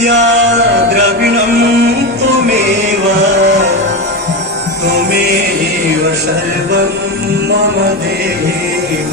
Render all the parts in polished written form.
विद्या द्रविणं त्वमेव त्वमेव सर्वं मम देव देव।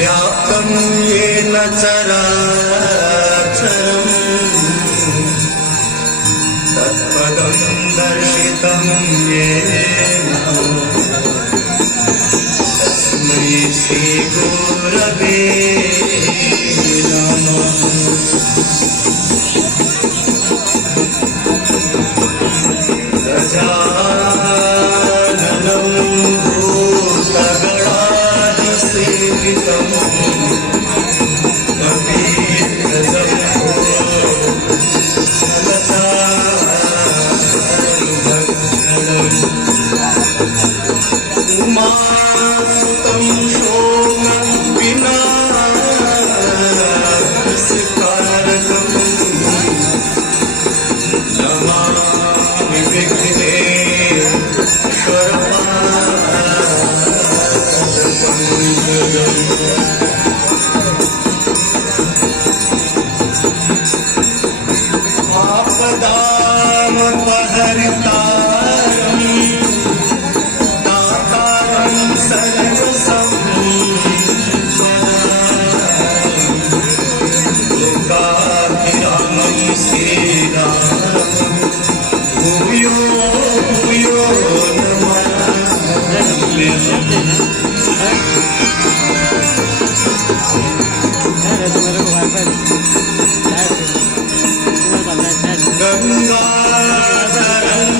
व्याप्तं येन चराचरं तत्पदं दर्शितं येन तस्मै श्रीगुरवे नमः। गजाननं भूतगणाधिसेवितं उमासुतं शोकविनाशकारकं नमामि विघ्नेश्वरपादपङ्कजम्। आपदामपहर्तारं दातारं सर्वसम्पदां लोकाभिरामं श्रीरामं भूयो भूयो नमाम्यहम्। गंगाधरं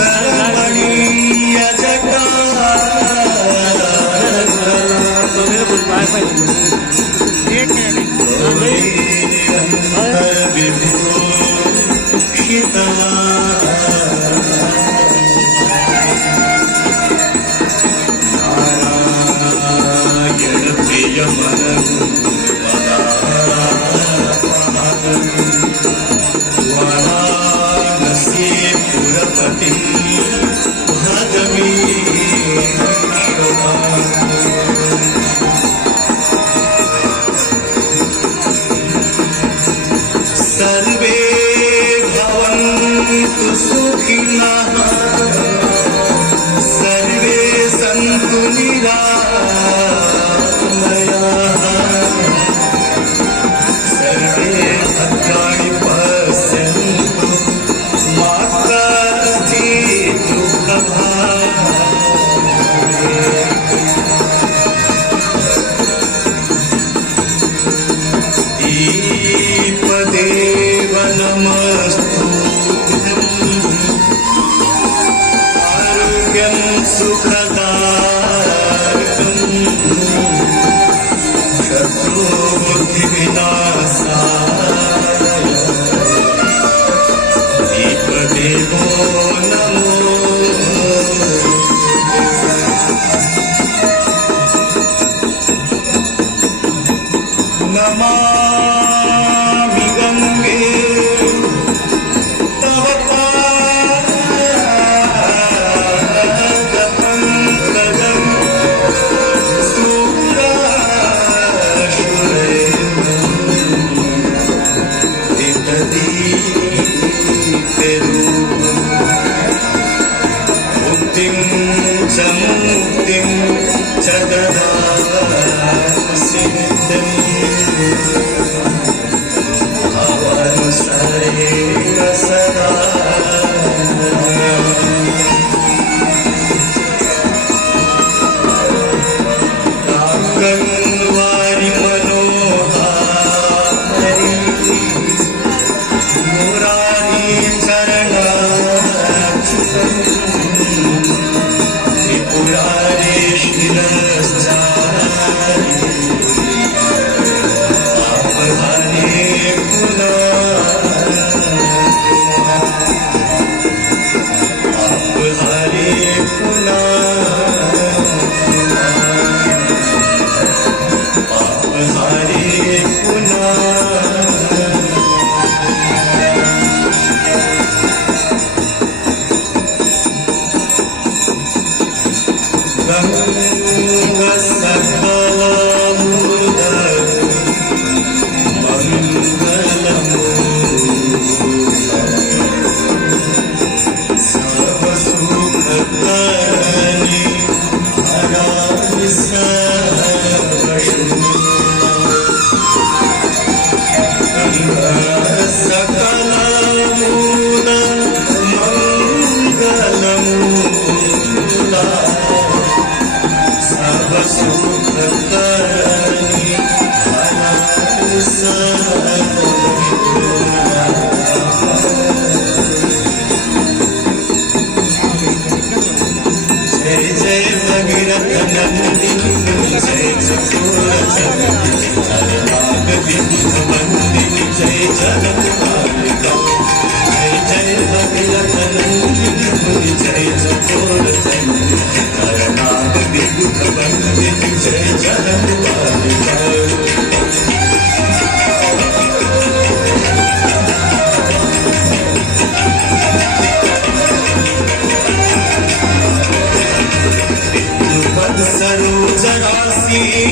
गणमणीयजटान्तर्विभूषिता नारायण प्रियमनं वाराणसीपुरपतिं भजमीश्वरम्। सर्वे भवन्तु सुखिनः सर्वे सन्तु निरामयाः सर्वे भद्राणि पश्यन्तु मा कश्चित् दुःखभाग् ईपदेव नमस्तुभ्यं। सुखदायकम् शत्रुबुद्धिविनाशाय दीपदेवो नमो नमामि गंगे तव पादपङ्कजं मुक्तिं च ददासि नित्यम् भावानुसारेण सदा काकन्वारि मनोहारि मुरारी चरणाच्युतम् त्रिपुरारे शिरश्चारि आपहारे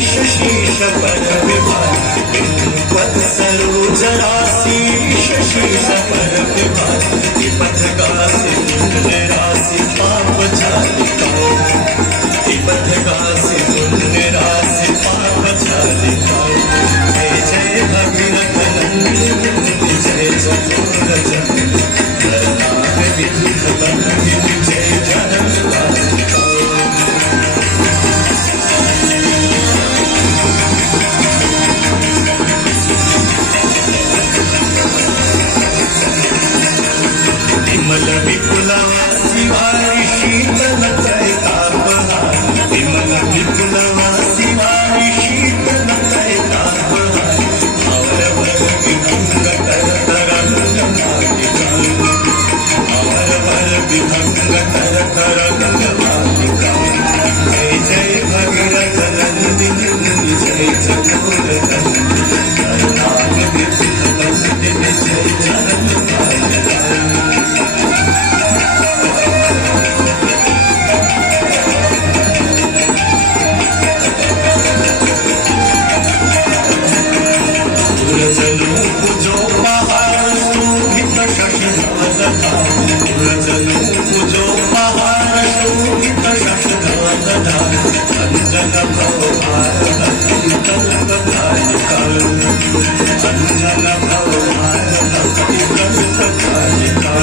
शशीष पर विभाति वत्सरोज राशि शशीष पर विभाति पथगासी पुण्य राशि पाप चालिका पथगासी पुण्य राशि पाप चालिका जय जय भगीरथ नंदिनी जय चतुर जगत करनाग विद्युत बंदिनी जय जगन्नाथ विमल विपुलवासी वारी शीतल चैतापहार विमल विपुलवासी वारी शीतल चैतापहार अवरवर विभंग कर तरंग मालिका अवरवर विभंग कर तरंग मालिका जय जय भगीरथ नंदिनी जय चतुर करनाग विद्युत बंदिनी जय जगन्नाथ जो पहाड़ शोभित शशधवल जो पहाड़ शोभित शशधवल अंजन भवभार भक्ति कल्पकालिका अंजन भवभार भक्ति कल्पकालिका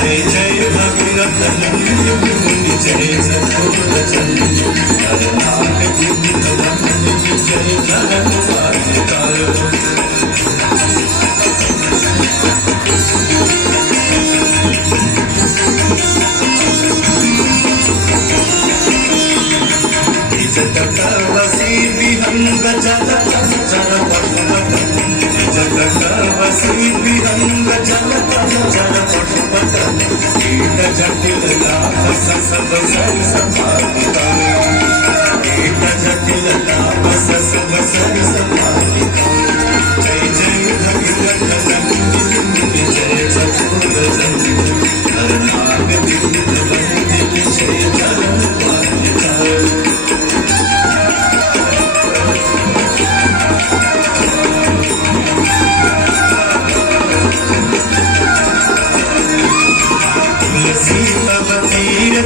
जय जय भगीरथ नंदिनी जय चतुर चंडी करनाग विद्युत बंदिनी जय जगन्नाथ जगतवसी विहंग जल चर पशुपत जगतवसी विहंग जल चर पशुपत कीट जटिल लाभस सब सर सपालिका कीट जटिल लाभस सब सर सपालिका जय जय भगवत नंदिनी जय चतुर जय हरनाग विविध वंदिनी जय चरण पालिका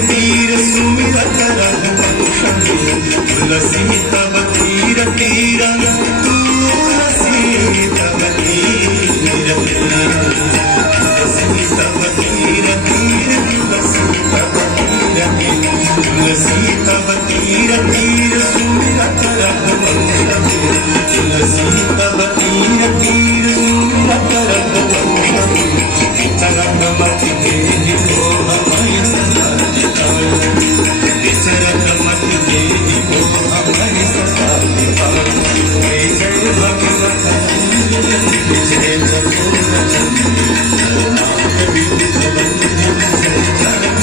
तीर सुमिरत रघुवंशमे तुलसी तव तीर तीर तुलसी तव तीर तुलसी तव तीर तीर तुलसी तव तीर तुलसी तव तीर तीर सुमिरत रघुवंशमे तुलसी तव तीर तीर सुमिरत रघुवंशमे चरणमति देहि मोहमय सदा विचरणमति देहि मोहमय सदा जय जय भगवत जय चतुर चंद्र नाथ विविध वंदिनी जय चरण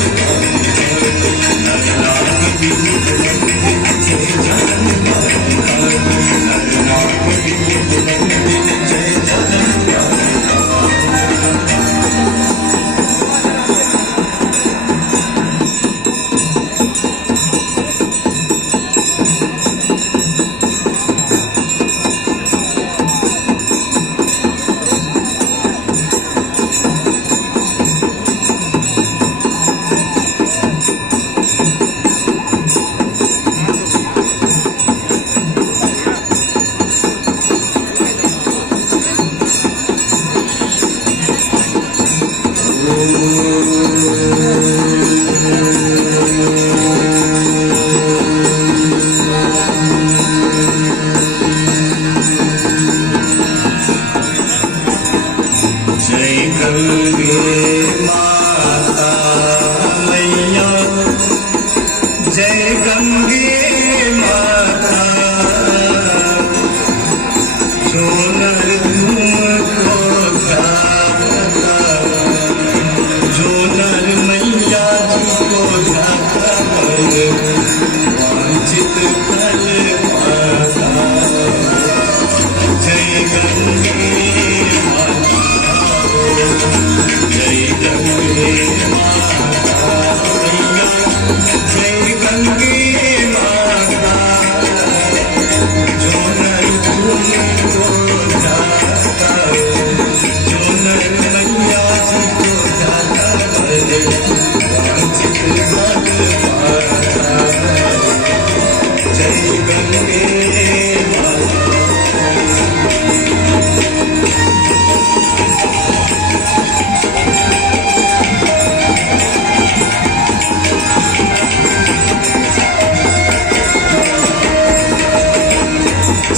नाथ विविध वंदिनी जय चरण नाथ विविध वंदिनी जय चरण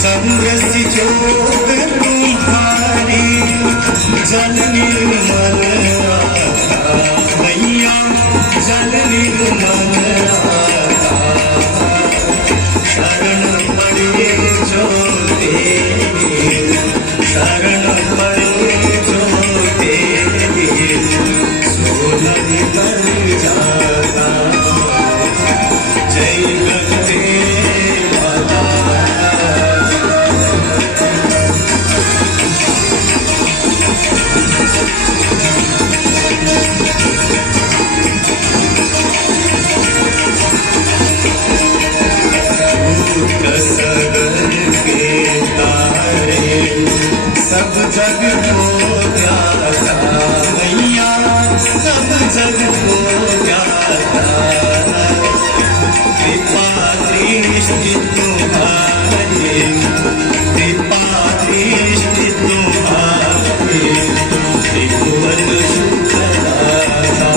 संगसी जोग तुम्हारी जल निर्मल मैया जल निर्मल शरण पड़े जो तेरे शरण पड़े जो तेरे सोनल कर जाता जय गंगे सब जग को प्यारा मैया सब जग को प्यारा कृपा दृष्टि तुम्हारी कृपा दृष्टि तुम्हारी त्रिभुवन सुखदाता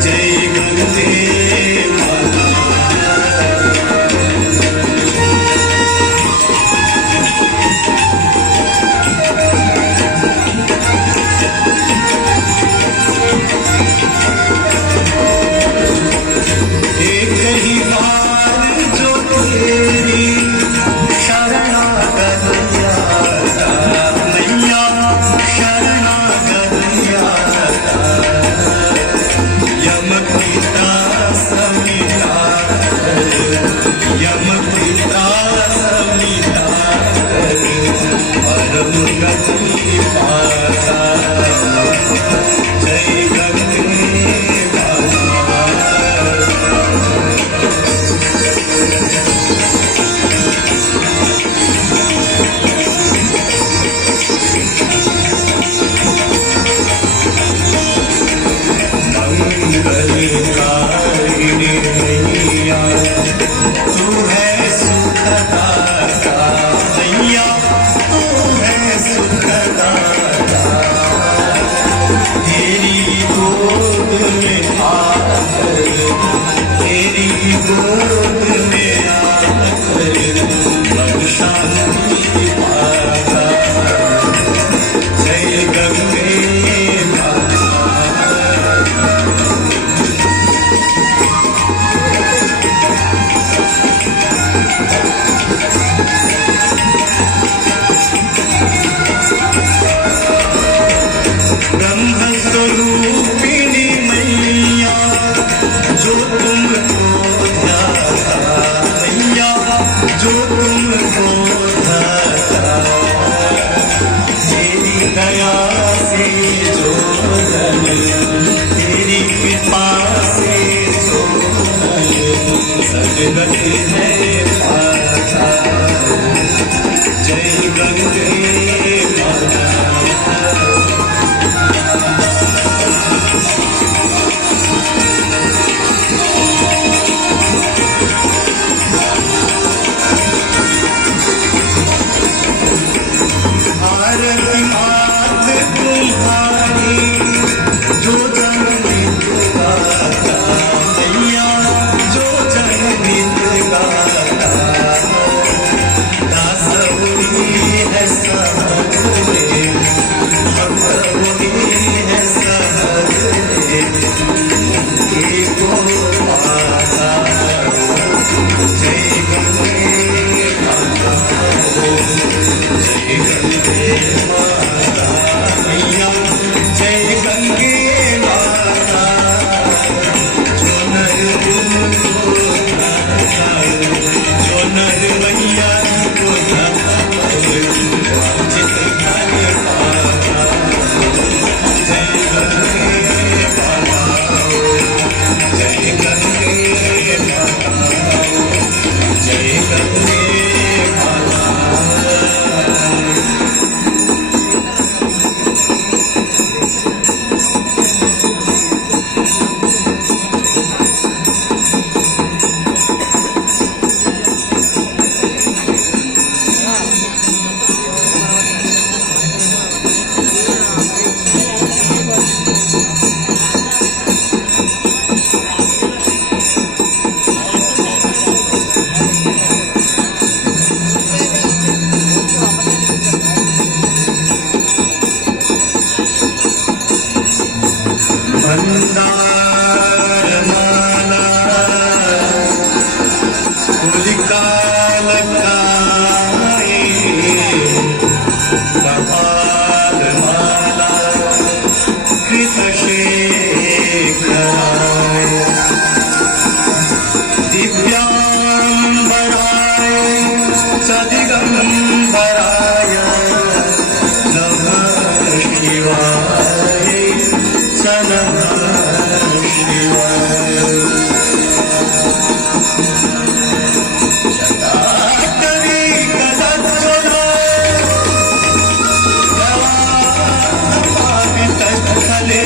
जय गंगे एक ही बार सदगति माता जय गंगे माता। मंगलकारिणी मैया तू है सुखदाता, मैया तू है सुखदाता। तेरी गोद में आकर, तेरी गोद में आकर मन शांति पाता जय गंगे माता। ब्रह्मस्वरूपिणी मैया जो तुमको ध्याता, मैया जो तुमको ध्याता। तेरी दया से जो धन, तेरी कृपा से जो धन सदगति है पाता जय गंगे माता। आरती मात तुम्हारी जो जनमित गाता, मैया जो जनमित गाता। दास हुई है सहज रे, भक्त हुई है सहज रे, एको माता जय गंगे माता जय गंगे माता मैया जय गंगे माता। जो नर तुमको ध्याता, जो नर मैया को ध्याता वांछित फल पाता जय गंगे माता जय गंगे माता जय गंगे माता। मंदार माला कुलिकाल काए, कपाल माला कृतशेखराय, दिव्यांबराय च दिगंबराय नमः शिवाय च नमः शिवाय। जटाटवी गदज्ज्वला गवापितस्थले,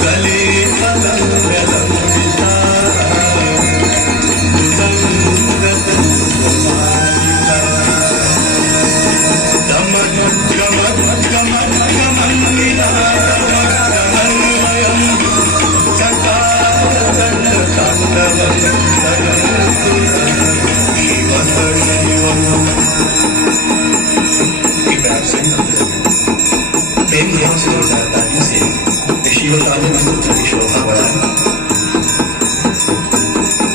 गले कलङ्गलम्बिता सुसंगतसुकुमारिता। गमगमगमगमगमन्विता गमगमन्वयम् चकारदण्डताण्डवम् तरन्तु शिवः शिवम्। एक बार से प्रेम ध्यान से जोड़दार तालियों से शिव काल में स्तोत्र की शोभा बढ़ाए।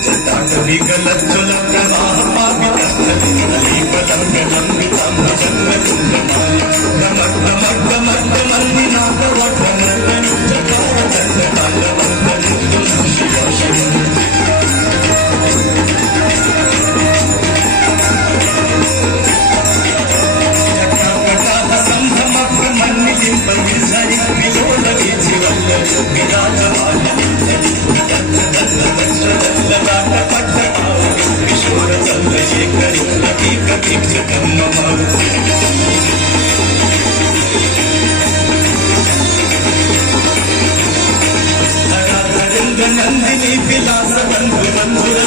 जटाटवी गलज्ज्वला प्रवाह पावितस्थले, कलिकलङ्गलम्बितां भजन्नतुङ्गमालिं गमगमगमगमन्विनादवटनन्दनं चकारदण्डताण्डवं शिव शिव। विराजमान किशोर चंद्रशेखर प्रतीक दीक्षितं मम नंदिनी विलास बंधु मंधुर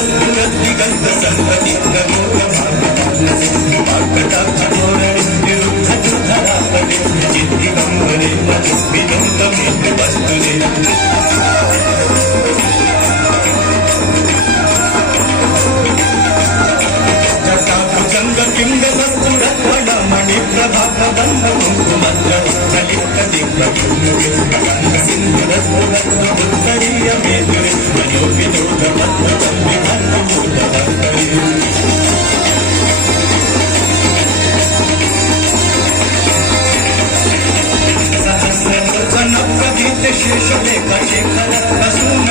दिगंत संपति भागवताक्ष धोरणे विरुद्ध धरापणे चित्ति गंभरे विनोद में वस्तुने जटाकुचंग किंग वस्तुरत्न मणि प्रभा प्रबंध मंत्र चलित दिग्गज सिंधु उत्तरीय मेदुरे मयो विनोद पत्र विधर्म मूल सहस्रलोचन प्रभीत शेष लेख शेखर असून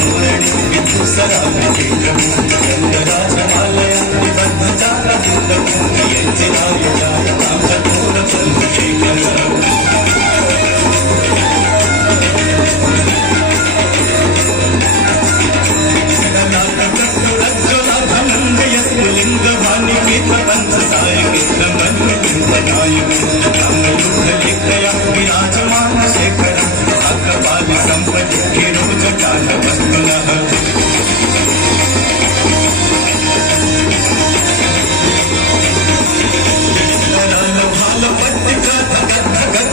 धोरणी विधुसरा गंगराजमालय निबद्ध चार यज्ञाय जाय नाम चतुर चंद्रशेखर विराजमान शेखर अग्रपाल संपत्ति हिरोज काल वस्तुनः भाल पट्टिका धगत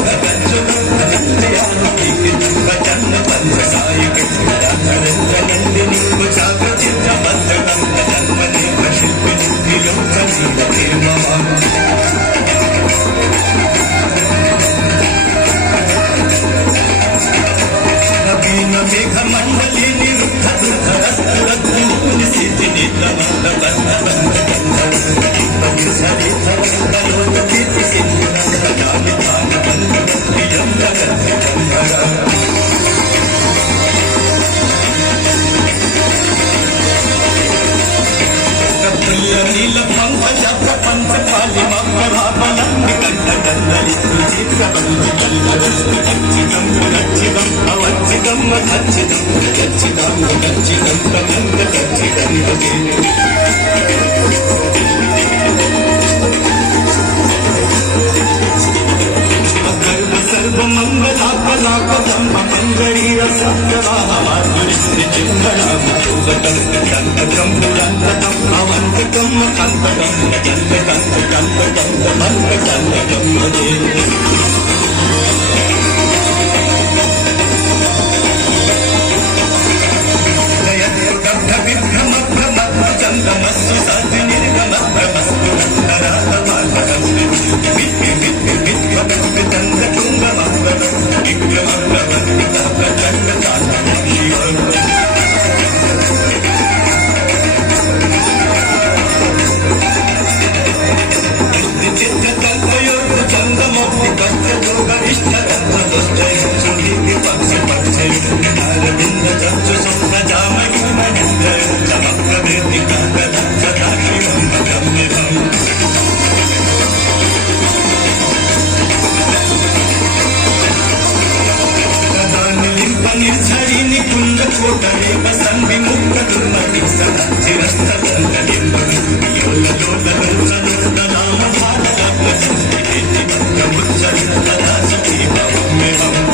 वचन पंच सायक राधरेंद्र नंदिनी जागृत बद्धकं जन्मदेव शिल्पिनी विलोचनी नवीन मेघ मंडली निरुद्ध दुर्धरस्तुरत्न सिद्धि नितमंद बंध बंध गंध झरी धरोत कीर्ति सिंधु जानि धान बंध प्रियं जगत गंधरा नील पंकज प्रपंच पाली मकराबलं निकंठ दंडली चित्रबंधितं रक्षितं अवक्षितं मधक्षितं गच्छितं गच्छितं प्रमंद गच्छितं सर्व मंगलाकलाकदं मंगरीय सत्यवाह माधुरी चिंबराम सुगतं दंतकं पुरंतकं अवंतकं अंतकं जंतकं जंतकं मंतकं विभ्रम भ्रम चंद्रमस्सु सद् निर्गम भ्रमस्तु धरातमार्गं चंद्र तुंग मंगल विक्रम प्रवर्तिता प्रचंड तांडव शिव चित्र कल्पयोग चंद मोक्ति कस्य दुर्ग इष्ट तंत्र दुष्टय सुधीति पक्ष पक्ष अरविंद चक्षु स्वप्न जामहि महेंद्र चमक्र वेदिका सदा शिवं भजम्यहम् निर्झरी निकुंज कोटरे वसन विमुक्त दुर्मति सदा चिरस्तदंडलिंब योल लोल लोचन नाम भारत संस्कृति प्रमुच्चरि तदा सती भवम्यहम्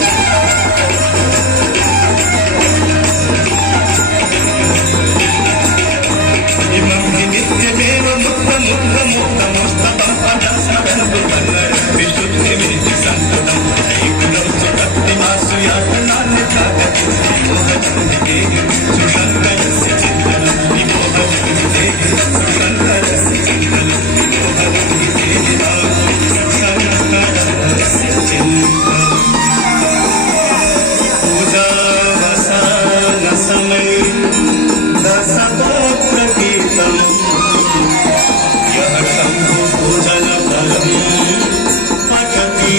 इमं हि नित्यमेव मुक्त मुक्त मुक्त मोस्तपं पदस्मरन्तु वन्नर विशुद्धिमिति संस्तुतं ऐकुलं च भक्तिमासु यातनानि सुशङ्करस्य चिन्तनं विमोहनं देहि सुशङ्करस्य चिन्तनं विमोहनं देहि शङ्करस्य चिन्तनं पूजावसान समये दशतोत्र कीर्तनं यः शम्भु पूजनफलं पठति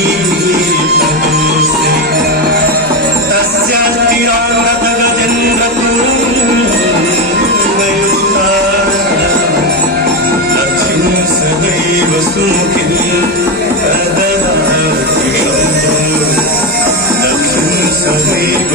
सदैव सुमुखिं ददाति शम्भो दक्षिण सदैव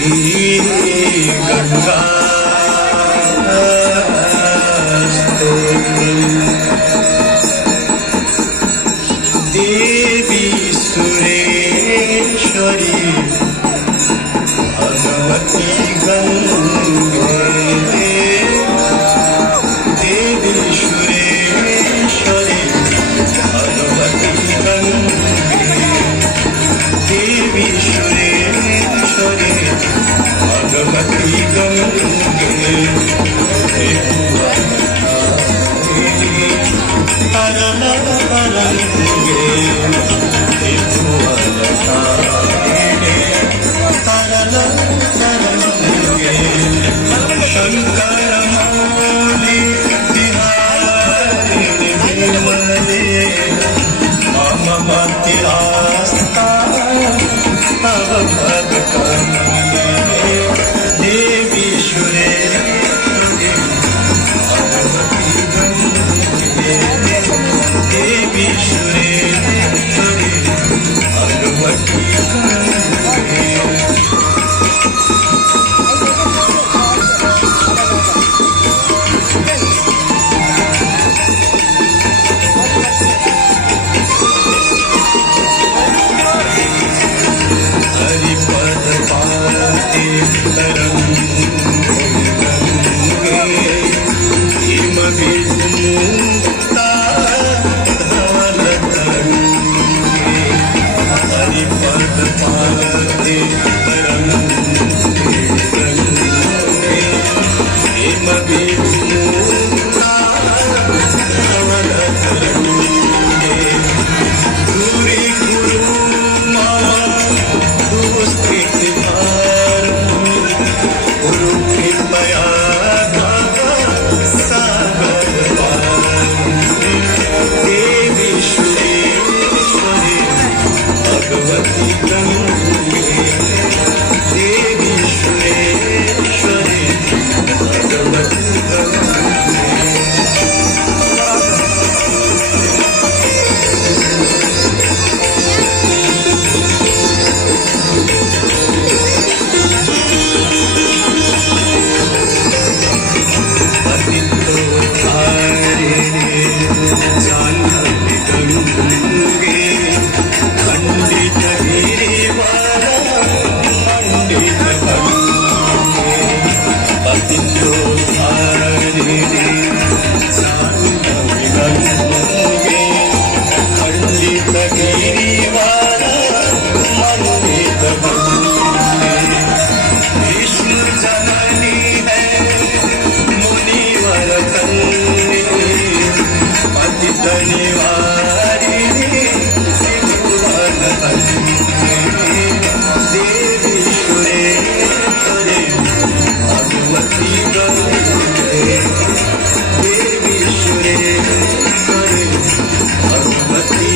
ही गंगा देवी सुरेश्वरी भगवती गंगे देवी सुरेश्वरी भगवती गंगे देवी सुरेश्वरी भगवती गंगे शंकर मौली बिहारी विमले मम मतिरास्ता तव पद कमले देवी सुरेश्वरी भगवती गंगे देवी सुरेश्वरी भगवती गंगे हरिपद पाते तरंगे हिम विमुक्ता धवल तरंगे हरिपद पाते तरंगे हिम विमुक्ता धवल तरंगे दूरी गुरु गुरु कृपया देवी सुरेश्वरी भगवती गंगे देवी सुरेश्वरी भगवती गंगे खंडित गिरिवाला पंडित बंगे पतितो धारिणी जाह्नवी गंगे खंडित गिरिवाला पंडित बंगे विष्णु जननी है मुनिवर कन्या पतित निवारिणी त्रिभुवन देवी सुरेश्वरी भगवती गंगे देवी सुरेश्वरी भगवती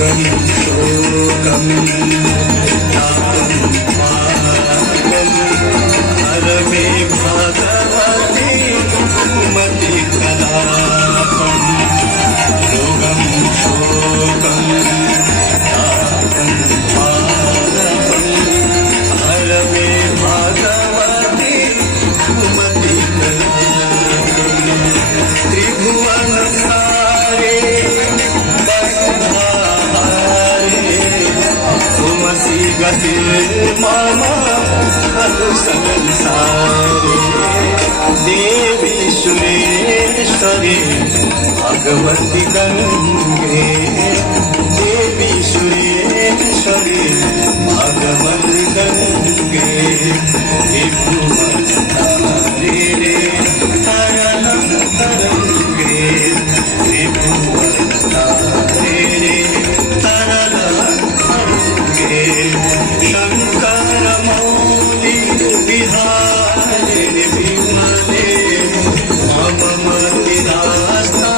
गंगे शोकम तापम पापम हर मे भगवती मति कलापम योगम शोकम तापम पापम हर मे भगवती मति कलापम त्रिभुवन सारे तुमसी गति मामा अनु संसारे देवी सुरेश्वरी भगवती गंगे देवी सुरेश्वरी भगवती गंगे त्रिभुवन तारे तरंग तरंगे त्रिभुवन तारे शंकर मौली बिहारी विमले मम मतिरास्ता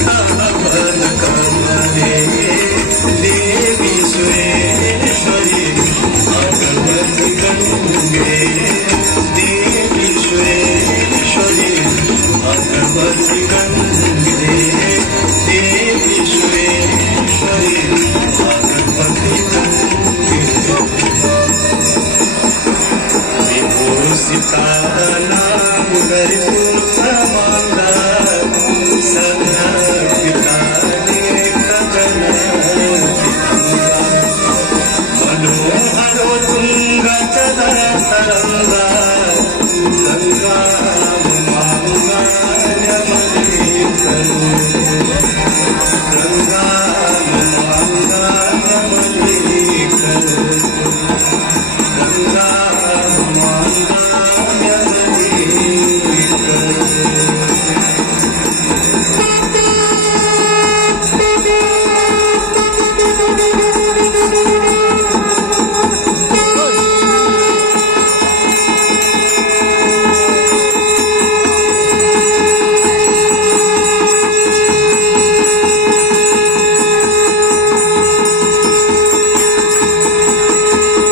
तव पद कमले देवी सुरेश्वरी भगवती गंगे सीताला उदयपुत्र माता सगळं पिताने गगन मनोहर तुंगाचला